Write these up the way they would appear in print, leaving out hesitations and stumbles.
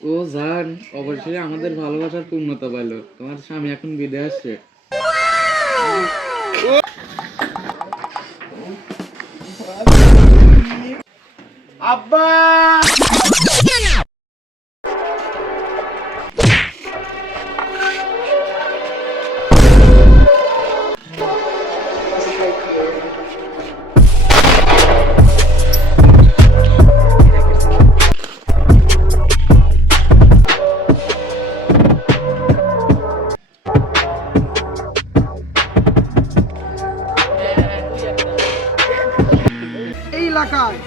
ও জান, অবশ্যই আমাদের ভালোবাসার পূর্ণতা পাইলো। তোমার স্বামী এখন বিদেশে। আব্বা এই এলাকায়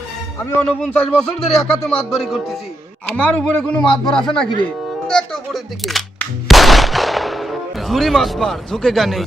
আমি 49 বছর ধরে একাতে মাতবাড়ি করতেছি। আমার উপরে কোনো মাতবার আছে নাকি রে? একটা উপরের দিকে ঝুরি মাতবার ঝুঁকে গানে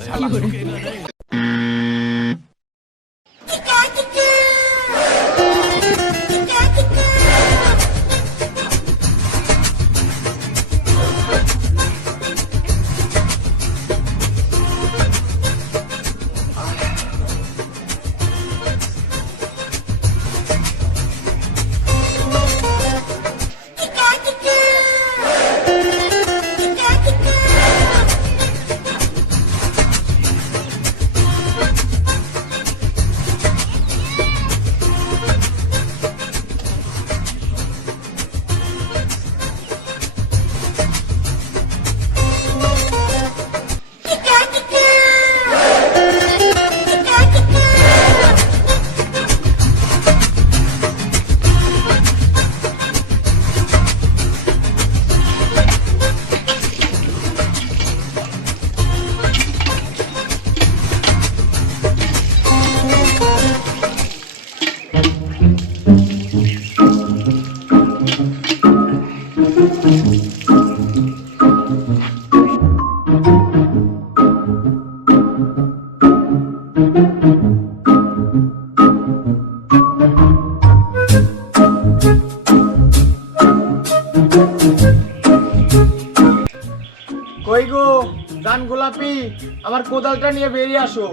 কই গো জান গোলাপি, আমার কোদালটা নিয়ে বেরিয়ে আসো।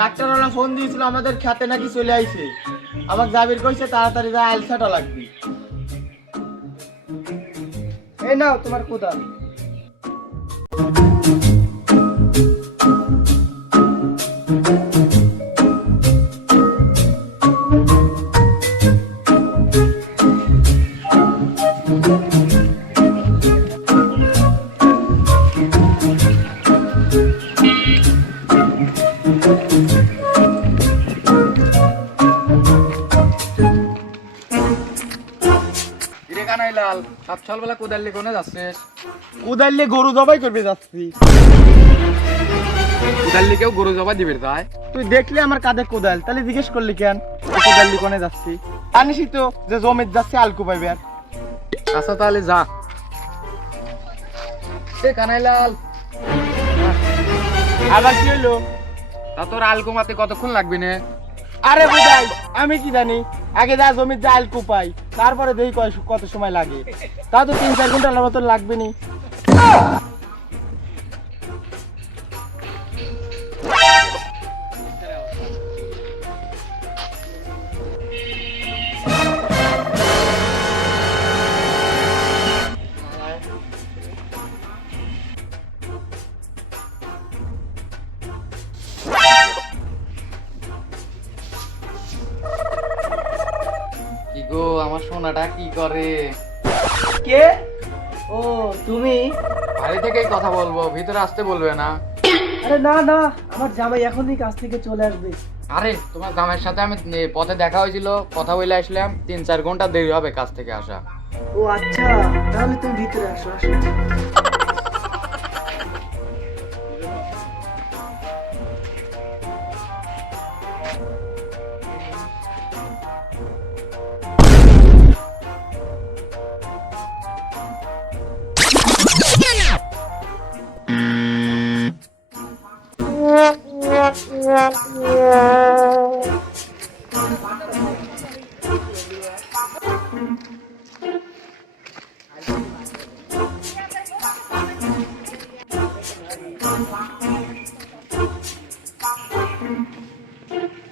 ডাক্তারওয়ালা ফোন দিয়েছিল আমাদের খেতে নাকি চলে আইছে। আমাকে জাবির কইছে তাড়াতাড়ি যা আলসাটা লাগবে। এই নাও তোমার কোদাল। কানাইলাল, সকালবেলা কোদাল নিয়ে কোনে যাচ্ছিস? কোদাল নিয়ে গরু জবাই করবে যাচ্ছি। কোদাল নিয়ে কেউ গরু জবা দিবে তাই? তুই দেখলি আমার কাঁধে কোদাল, তাহলে জিজ্ঞেস করলি কেন কোদাল নিয়ে কোনে যাচ্ছি? জানিসই তো যে জমিতে যাচ্ছে আলকু পাইবে। আর আচ্ছা তাহলে যা। এ কানাইলাল, আবার কি হইলো? তা তোর আলগো মাতে কতক্ষণ লাগবে না? আরে বুঝাই, আমি কি জানি? আগে যা জমির যা আলকু পাই, তারপরে দেখি কত সময় লাগে। তা তো 3-4 ঘন্টার মতো লাগবে নি। কি গো, আমার সোনাটা কি করে? কে? ও তুমি? বাড়ি থেকেই কথা বলবো, ভিতরে আসতে বলবে না। আরে না না, আমার জামাই এখনই কাজ থেকে চলে আসবে। আরে তোমার জামাইয়ের সাথে আমি পথে দেখা হয়েছিল, কথা বলে আসলাম। 3-4 ঘন্টা দেরি হবে কাজ থেকে আসা। ও আচ্ছা, তাহলে তুমি ভিতরে আসো। আসো।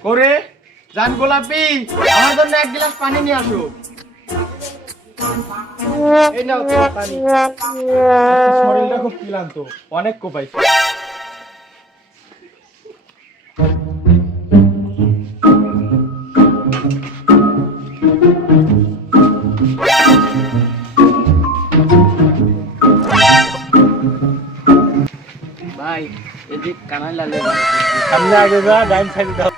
করে জান গোলাপি, আমার জন্য 1 গ্লাস পানি নিয়ে আসো। এই নাও তোমার পানি। শরীরটা খুব ক্লান্ত, অনেক কোপাইছে। ভাই এদিক কানাই লালে সামনে আগে যা, ডাইন সাইডে দাও।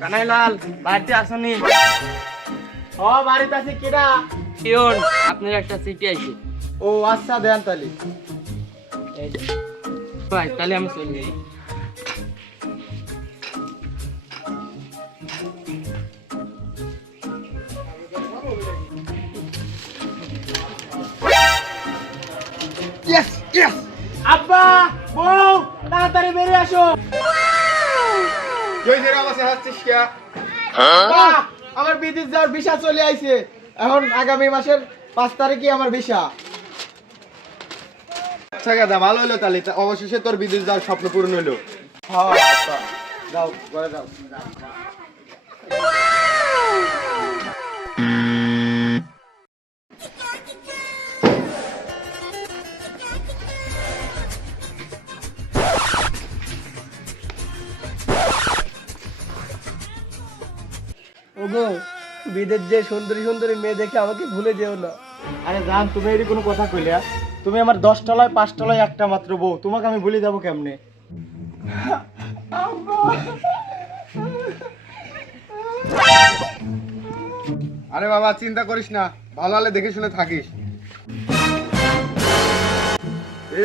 কানাইলাল বাড়িতে আসনি? ও বাড়িতে আছে কিডা? পিয়ন আপনার একটা চিঠি আইছে। ও আচ্ছা, দেন তালি। ভাই তাহলে আমি চলে যাই। আব্বা, বউ, তাড়াতাড়ি বেরিয়ে আসো। আব্বা, আমার বিদেশ যাওয়ার ভিসা চলে আইছে। এখন আগামী মাসের 5 তারিখে আমার ভিসা। আচ্ছা গাদা, ভালো হলো তাহলে। অবশেষে তোর বিদেশ যাওয়ার স্বপ্ন পূরণ হলো। হ্যাঁ আব্বা, যাও ঘরে যাও। ওগো বিদেশ যে সুন্দরী সুন্দরী মেয়ে দেখে আমাকে ভুলে যেও না। আরে জান, তুমি এরই কোনো কথা কইলে? তুমি আমার 10 তলায় 5 তলায় একটা মাত্র বউ, তোমাকে আমি ভুলে যাবো কেমনে? আরে বাবা, চিন্তা করিস না, ভালো হলে দেখে শুনে থাকিস।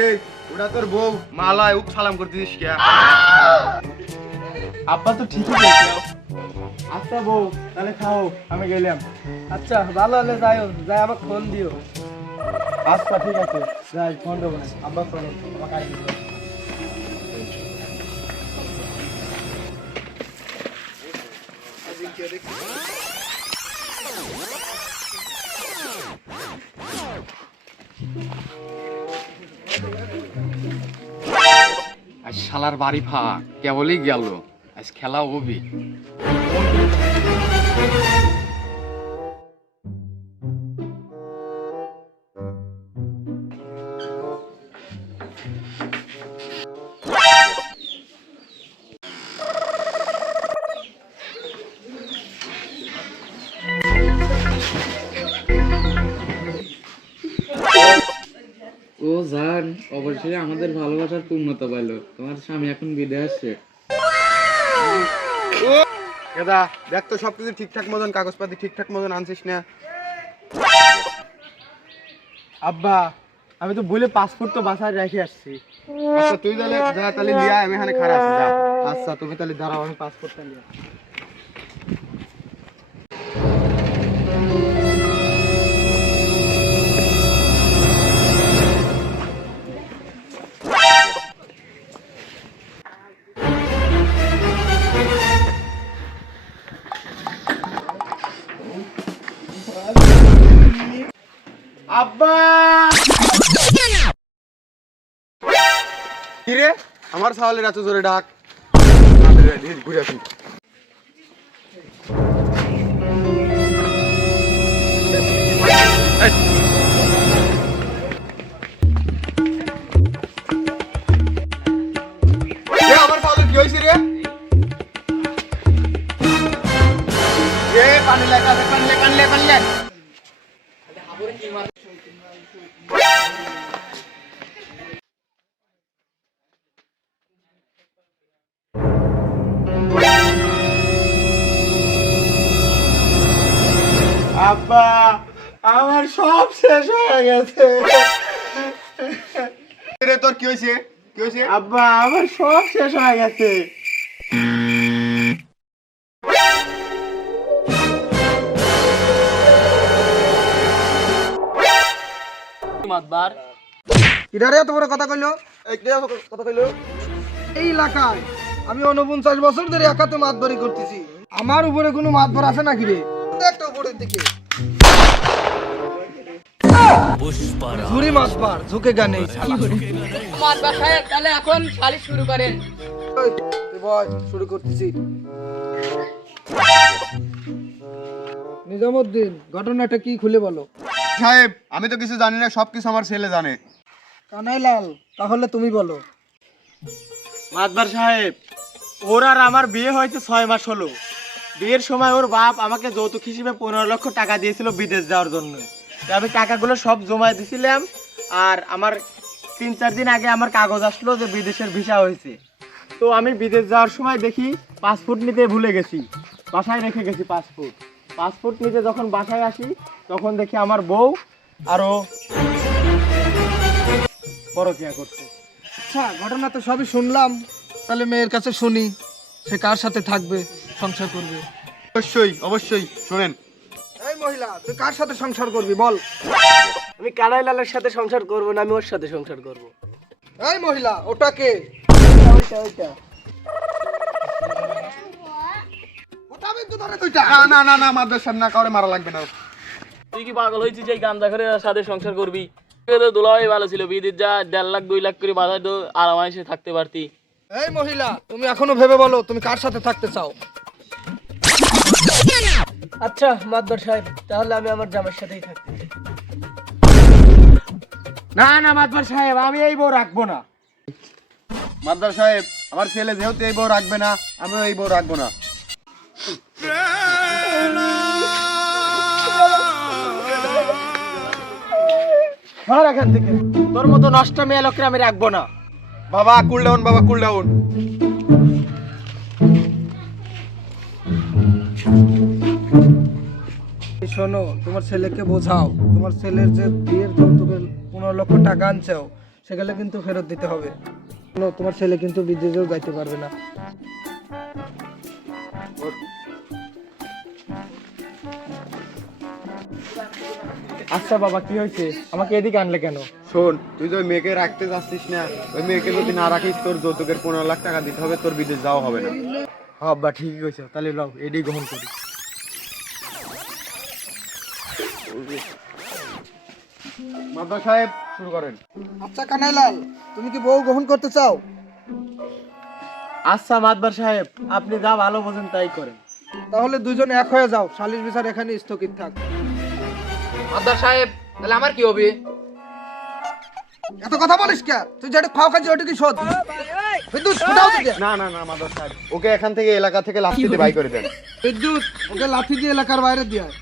এই ওটা তোর বউ মালায় উপ সালাম করতেছিস কে? আব্বা তো ঠিকই বলছো। আচ্ছা বউ, তাহলে খাও, আমি গেলাম। আচ্ছা ভালো হলে যাইও, যাই আমাকে ফোন দিও। আচ্ছা ঠিক আছে, যাই, ফোন দেবো না। আব্বা চলো, আমাকে আগে দিও। আজ শালার বাড়ি ফা কেবলই গেল, আজ খেলা হবি। ও জান, অবশ্যই আমাদের ভালোবাসার পূর্ণতা পাইলো। তোমার স্বামী এখন বিদেশে। গাদা দেখ তো সবকিছু ঠিকঠাক মতন, কাগজপাতি ঠিকঠাক মতন আনছিস না? আব্বা, আমি তো ভুলে পাসপোর্ট তো বাসায় রেখে আসছি। আচ্ছা তুই তাহলে যা, তাহলে লিয়া, আমি এখানে খারাপ আছি, যা। আচ্ছা তুমি তাহলে দাঁড়াও, আমি পাসপোর্টটা নিয়ে আব্বা। কি রে, আমার সাওয়ালের এত জোরে ডাক? ঘুরে আসি। আমার সাওয়ালের কি হয়েছে রে? কানলে কানলে কানলে কানলে। আব্বা, আমার সব শেষ হয়ে গেছে। রে তোর কি হয়েছে? কি হয়েছে? আব্বা, আমার সব শেষ হয়ে গেছে। মাতবার কিরারে এত বড় কথা কইলো? এই কে কথা কইলো? এই এলাকায় আমি 49 বছর ধরে একাতে মাতবারি করতেছি। আমার উপরে কোনো মাতবার আছে নাকি রে? দেখ তো উপরের দিকে। ঝুরি মাছ পার ঝুঁকে গানে মাতবার সাহেব তাহলে এখন সালিশ শুরু করেন। শুরু করতেছি। নিজামুদ্দিন, ঘটনাটা কি খুলে বলো। সাহেব আমি তো কিছু জানি না, সব কিছু আমার ছেলে জানে। কানাইলাল, তাহলে তুমি বলো। মাতবার সাহেব, ওর আর আমার বিয়ে হয়েছে 6 মাস হলো। বিয়ের সময় ওর বাপ আমাকে যৌতুক হিসেবে 15 লক্ষ টাকা দিয়েছিল বিদেশ যাওয়ার জন্য। তো আমি টাকাগুলো সব জমা দিয়েছিলাম, আর আমার 3-4 দিন আগে আমার কাগজ আসলো যে বিদেশের ভিসা হয়েছে। তো আমি বিদেশ যাওয়ার সময় দেখি পাসপোর্ট নিতে ভুলে গেছি, বাসায় রেখে গেছি পাসপোর্ট নিতে যখন বাসায় আসি তখন দেখি আমার বউ আরো পরকিয়া করছে। আচ্ছা, ঘটনা তো সবই শুনলাম, তাহলে মেয়ের কাছে শুনি সে কার সাথে থাকবে, সংসার করবে। অবশ্যই অবশ্যই শোনেন। এই মহিলা, তুই কার সাথে সংসার করবি বল। আমি কানাইলালের সাথে সংসার করব না, আমি ওর সাথে সংসার করব। এই মহিলা, ওটা কে? ওইটা ওটা বিদ্যুৎ ধরে দুইটা। না না না মাদ্রাস সাহেব, না কাউরে মারা লাগবে না। তুই কি পাগল হয়েছিস এই গান্দা করে সাথে সংসার করবি? দুলাভাই ভালো ছিল, বিদ্যুৎ যা 1.5 লাখ 2 লাখ করে বাজার তো আরামাইসে থাকতে পারতি। এই মহিলা, তুমি এখনো ভেবে বলো তুমি কার সাথে থাকতে চাও। আচ্ছা মাদবর সাহেব, তাহলে আমি আমার জামাইয়ের সাথেই থাকতে চাই। না না মাদবর সাহেব, আমি এই বউ রাখবো না। মাদ্রাস সাহেব, আমার ছেলে যেহেতু এই বউ রাখবে না, আমিও এই বউ রাখবো না। ধর এখান থেকে, তোর মতো নষ্ট মেয়ে লোককে আমি রাখবো না। বাবা কুল ডাউন, বাবা কুল ডাউন। শোনো, তোমার ছেলেকে বোঝাও, তোমার ছেলের যে বিয়ের যৌতুকের 15 লক্ষ টাকা আনছেও সেগুলো কিন্তু ফেরত দিতে হবে। শোনো, তোমার ছেলে কিন্তু বিদেশেও যাইতে পারবে না। আচ্ছা বাবা, কি হয়েছে? আমাকে এদিকে আনলে কেন? শোন, তুই যে ওই মেয়েকে রাখতে যাচ্ছিস না, ওই মেয়েকে যদি না রাখিস তোর যৌতুকের 15 লাখ টাকা দিতে হবে, তোর বিদেশ যাওয়া হবে না। হ্যাঁ আব্বা, ঠিকই কইছো, তাহলে লও এডি গ্রহণ করি। মাদ্রাস সাহেব শুরু করেন। আচ্ছা কানাইলাল, তুমি কি বউ গ্রহণ করতে চাও? আচ্ছা মাদবর সাহেব, আপনি যা ভালো বোঝেন তাই করেন। তাহলে দুজন এক হয়ে যাও, সালিশ বিচার এখানে স্থগিত থাক। মাতবার সাহেব তাহলে আমার কি হবে? এত কথা বলিস কে? তুই যেটা খাও খাচ্ছিস ওটা কি শোধ? বিদ্যুৎ, ফুটাও দিকে। না না না মাদ্রাস সাহেব, ওকে এখান থেকে এলাকা থেকে লাফিয়ে বাই করে দেন। বিদ্যুৎ, ওকে লাঠি দিয়ে এলাকার বাইরে দিয়ে আয়।